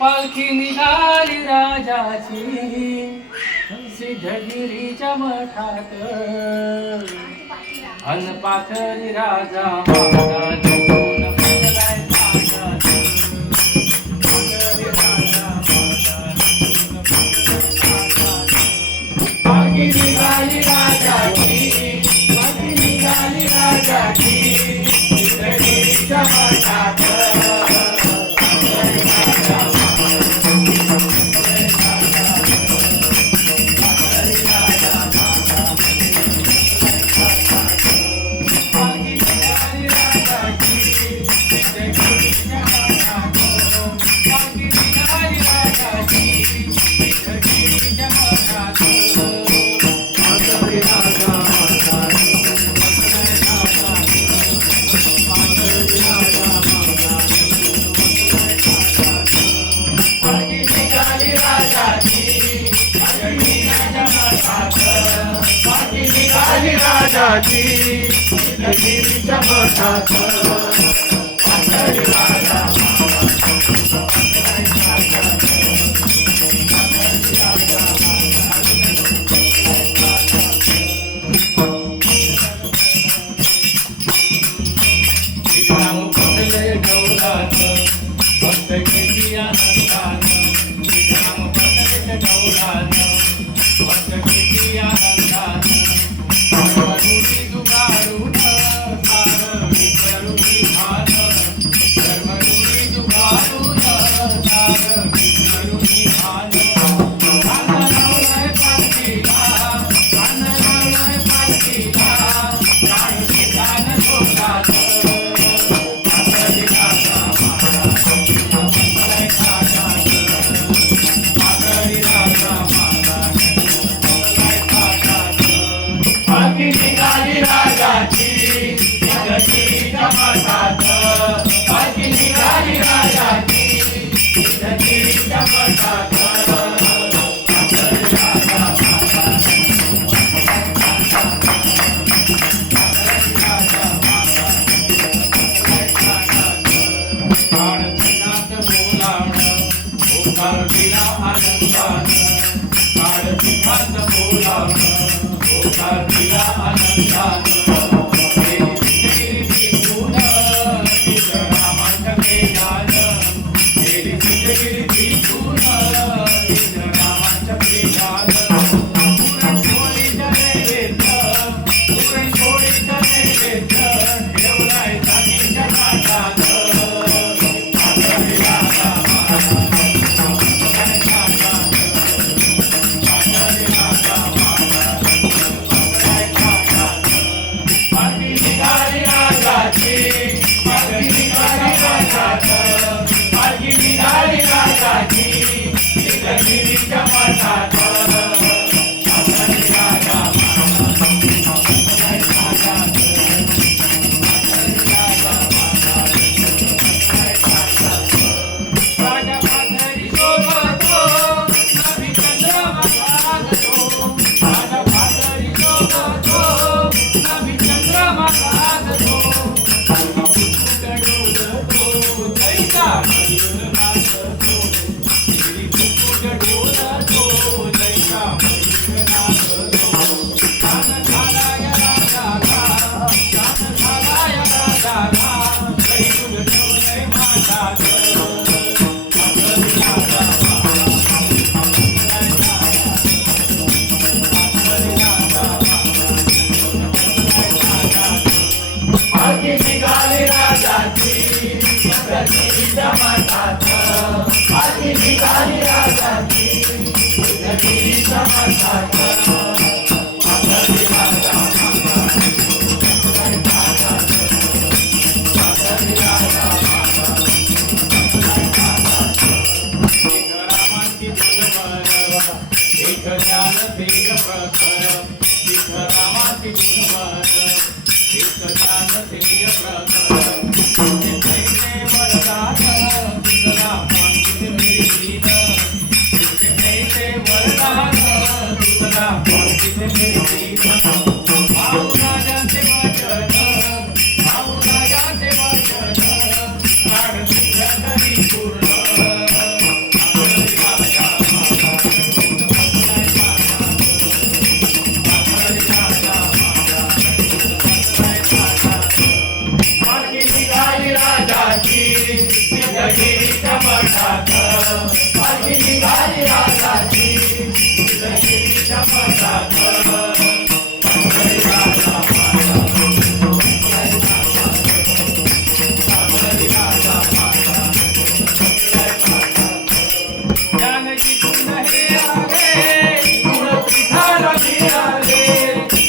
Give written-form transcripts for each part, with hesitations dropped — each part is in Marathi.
पालखी निघाली राजाची सिद्धगिरीच्या मठात अन पाथरी राजा महाराज दोन बसलाय ताटात. पाथरी राजा महाराज दोन बसलाय ताटात. पालखी निघाली राजाची, पालखी निघाली राजाची सिद्धगिरीच्या मठात. राजाची सिद्धगिरीच्या मठात पाथरी राजा बसले डौलात भक्त घेती आनंदात. श्रीराम बसले डौलात भक्त घेती आनंदात. धर्मरुढी जुगारून सार विसरुनी भान, धर्मरुढी जुगारून सार विसरुनी भान. कान लावलाय पालखीला, कान लावलाय पालखीला, काळजी कान डोलात. पाथरी राजा महाराज बसलाय ताटात. पाथरी राजा महाराज बसलाय ताटात. पालखी निघाली राजाची सिद्धगिरीच्या मठात. पालखी निघाली राजाची सिद्धगिरीच्या मठात. पाथरी राजा महाराज बसलाय ताटात. पाथरी राजा महाराज बसलाय ताटात. काळसिंहात बोलावणं ओंकार दिला आनंदानं. काळसिंहात बोलावणं ओंकार दिला आनंदानं. गेली सिद्धगिरी तिथून तिथं रामाच्या प्रेमानं. गेली सिद्धगिरी तिथून तिथं रामाच्या प्रेमानं. पुरणपोळीचं नैवेद्य, पुरणपोळीचं नैवेद्य ठेवलाय जातीच्या ताटात. पाथरी राजा महाराज बसलाय ताटात. पाथरी राजा महाराज बसलाय ताटात. पालखी निघाली राजाची, पालखी निघाली राजात. पालखी निघाली राजाची सिद्धगिरीच्या मठात. पाथरी राजा महाराज बसलाय ताटात. पाथरी राजा महाराज बसलाय ताटात. राजा पाथरी शोभतो, नभी चंद्रमा साधतो. राजा पाथरी शोभतो, नभी चंद्रमा साधतो. कुक्कुट डोलतो, जैसा मयूर नाचतो. गिरी कुक्कुट डोलतो, जैसा मयूर नाचतो. कान झालाय राजाला, कान झालाय राजाला, कैसूर ठेवलंय माठात. पाथरी राजा महाराज बसलाय ताटात. पाथरी राजा महाराज बसलाय ताटात. पालखी निघाली राजाची सिद्धगिरीच्या मठात. पालखी निघाली राजाची सिद्धगिरीच्या मठात. पाथरी राजा महाराज बसलाय ताटात. पाथरी राजा महाराज बसलाय ताटात. एक रामाची गुणवर, एक ज्ञान तेज प्रखर. एक रामाची गुणवर, एक ज्ञान तेज प्रखर. तुझे वरदान तुझला मागितले मीन. तुझे वरदान तुझला उदगिरीच्या मठात पालखी निघाली राजाची उदगिरीच्या मठात जानकी तुम हे आगे मूळ पिठाला मिळाले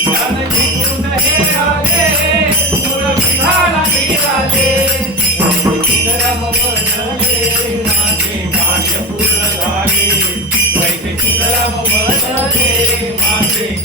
जानकी तुम हे आगे मूळ पिठाला मिळाले सुंदरम बनले माझे कार्य पूर्ण झाले वैसे सुंदरम बनले माझे